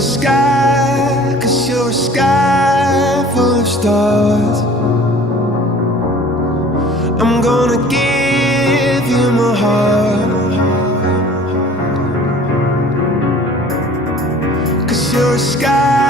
a sky, 'cause you're a sky full of stars. I'm gonna give you my heart, 'cause you're a sky